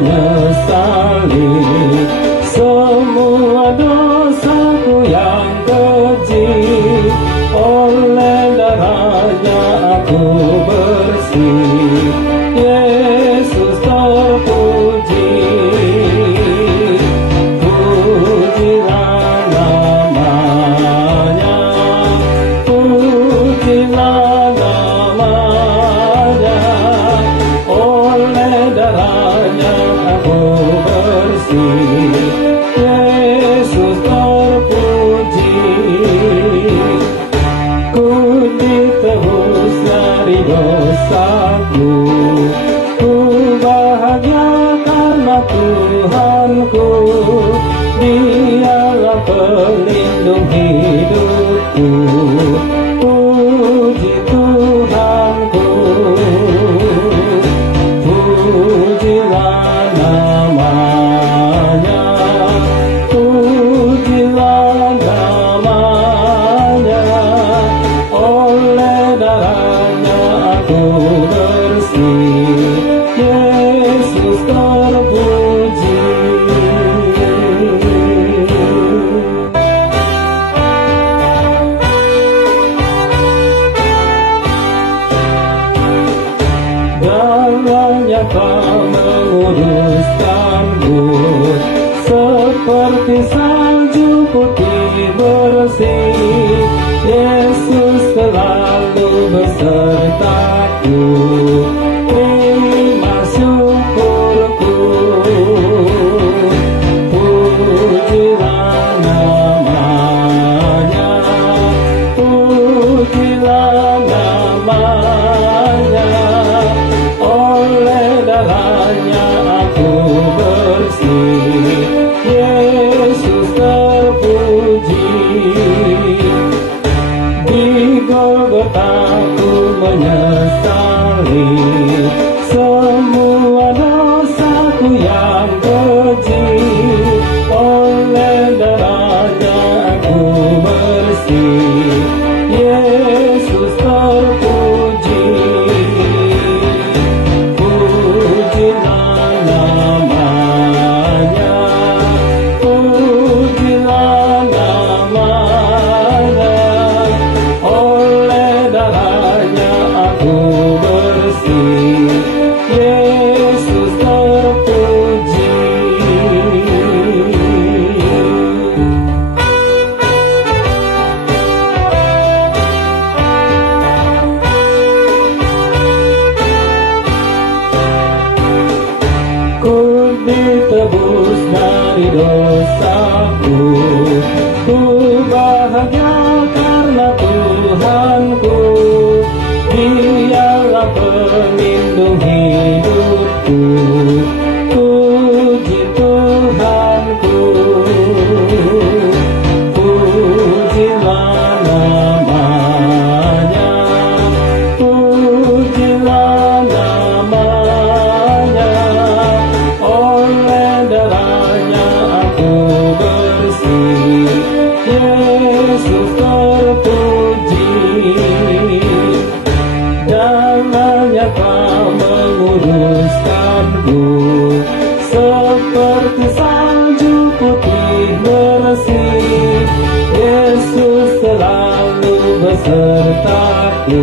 menyesali semua dosaku yang keji. Oleh darahnya aku bersih, Yesus terpuji. Pujilah namanya, pujilah namanya. Oleh darahnya aku bersih, Yesus terpuji. Ku ditebus dari dosaku, ku bahagia karena Tuhanku. Dialah pelindung hidupku, puji Tuhanku. Pujilah namanya, pujilah namanya. Oleh darahnya aku bersih, Yesus terpuji. Darahnya kau menguruskanku, seperti salju putih bersih. Yesus selalu besertaku, terima syukurku. Pujilah namanya, pujilah namanya. Oleh darahnya aku bersih, Yesus terpuji. Di Golgota ku menyesali semua dosaku yang keji. Oleh darahnya aku bersih, Yesus terpuji. Pujilah namanya, pujilah namanya. Oleh darahnya aku bersih, Yesus terpuji. Ku ditebus dari dosaku, ku bahagia karena Tuhanku. Dialah pelindung hidupku, puji Tuhanku. Pujilah namanya, pujilah namanya. Oleh darahnya aku bersih, Yesus terpuji. Darahnya kau menguruskanku, seperti salju putih bersih. Yesus selalu besertaku,